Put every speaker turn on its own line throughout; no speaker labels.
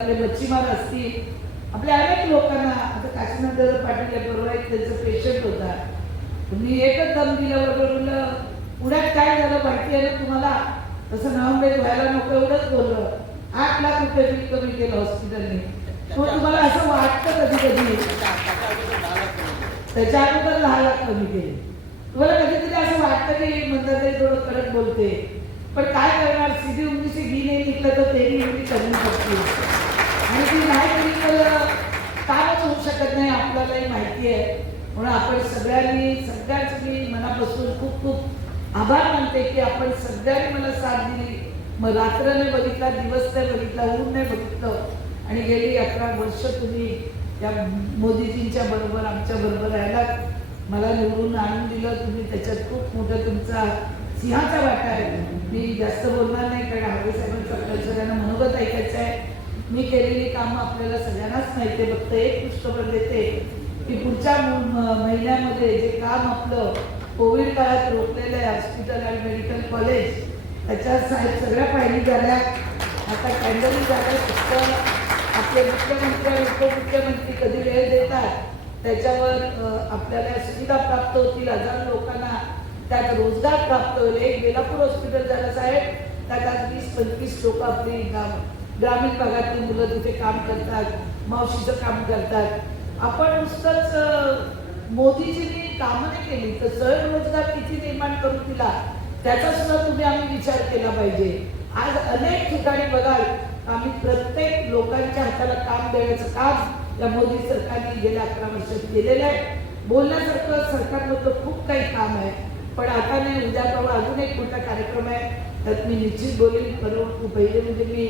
आपले मच्छीमार असतील. आपल्या अनेक लोकांना आता काशीनाथ पाटील या बरोबर एक त्यांचा पेशंट होता. तुम्ही एकच दम दिल्याबरोबर बोललं पुण्यात काय झालं माहिती आहे ना तुम्हाला? तसं नवंबर व्हायला नको एवढंच बोललं. आठ लाख रुपये बिल कमी केलं हॉस्पिटलने मग तुम्हाला असं वाटतं कधी कधी? त्याच्या अगोदर दहा लाख कमी केले. तुम्हाला कधीतरी असं वाटतं की मंदाताई थोडं कडक बोलते. पण काय करणार? सीधी उमदीशी घी नाही निघलं तर तेही उंची कमी शकते आणि ती नाही केली तर कामच होऊ शकत नाही आपल्यालाही माहिती आहे. म्हणून आपण सगळ्यांनी सगळ्याच मी मनापासून खूप खूप आभार मानते की आपण सगळ्यांनी मला साथ दिली. मग रात्र नाही बघितला दिवस नाही बघितला ऊन नाही बघितलं. आणि गेली अकरा वर्ष तुम्ही त्या मोदीजींच्या बरोबर आमच्या बरोबर राहिला मला निवडून आणून दिलं. तुम्ही त्याच्यात खूप मोठा तुमचा सिंहाचा वाटा आहे. मी जास्त बोलणार नाही कारण हागे साहेबांचं आपल्याला सगळ्यांना मनोगत ऐकायचं आहे. मी केलेली कामं आपल्याला सगळ्यांनाच माहिती आहे. फक्त एक पृष्ठभर देते. की पुढच्या महिन्यामध्ये जे काम आपलं कोविड काळात रोखलेलं आहे हॉस्पिटल आणि मेडिकल कॉलेज त्याच्यात साहेब सगळ्या पाहिली झाल्या. आता कॅन्डली झाल्या फक्त आपले मुख्यमंत्री आणि उपमुख्यमंत्री कधी वेळ देतात त्याच्यावर आपल्याला सुविधा प्राप्त होतील हजारो लोकांना त्यात रोजगार प्राप्त होईल. एक बेलापूर हॉस्पिटल झालं साहेब त्यात आज वीस पंचवीस लोक आपली ग्रामीण भागातली मुलं तिथे काम करतात मावशीचं काम करतात. आपण नुसतंच अ, मोदीजींनी कामं नाही केली तर स्वयंरोजगार रोजगार किती निर्माण करून दिला त्याचा सुद्धा तुम्ही आम्ही विचार केला पाहिजे. आज अनेक ठिकाणी बघाल आम्ही प्रत्येक लोकांच्या हाताला काम देण्याचं काम या मोदी सरकारने गेल्या अकरा वर्षात केलेलं आहे. बोलण्यासारखं सरकारमधलं खूप काही काम आहे पण आता नाही उद्या परवा अजून एक मोठा कार्यक्रम आहे. त्यात मी निश्चित बोलेन परंतु पहिले म्हणजे मी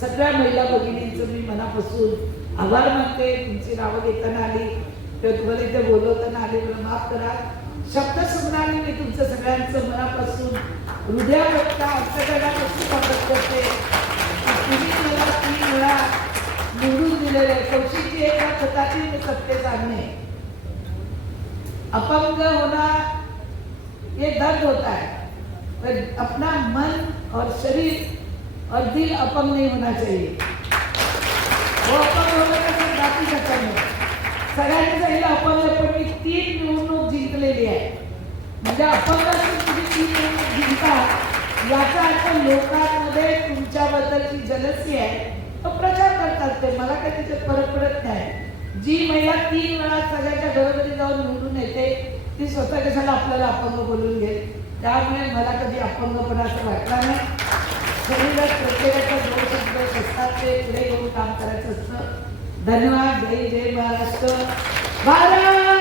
सगळ्या महिला भगिनींचं मी मनापासून आभार मानते. तुमची नावं घेताना आली किंवा तुम्हाला इथे बोलवताना आली मला माफ करा. शब्द सुमनाने मी तुमचं सगळ्यांचं मनापासून हृदयावरता अंतकरणापासून स्वागत करते. तुम्ही मला तीन वेळा निवडून दिलेले आहे. कौशिकची स्वतःची सत्य सत्तेत अपंग होना ये दर्द होता है पर अपना मन और शरीर और दिल अपंग नहीं होना चाहिए वो अपंग होगा तर मग बाकी खतम आहे सगळ्यांनी सांगितलं अपंग पण मी तीन निवडणूक जिंकलेली आहे म्हणजे अपंग असून तुम्ही तीन निवडणूक जिंकता याचा अर्थ लोकांमध्ये तुमच्याबद्दलची जलसी आहे तो प्रचार करतात ते मला काही त्याच्यात फरक पडत नाही जी महिला तीन वेळा सगळ्यांच्या घरोघरी जाऊन निवडून येते ती स्वतः कशाला आपल्याला अपंग बोलून घेईल. त्यामुळे मला कधी अपंगपणा असं वाटला नाही. शरीरात प्रत्येकाचा दोष धन्यवाद. जय जय महाराष्ट्र. भारत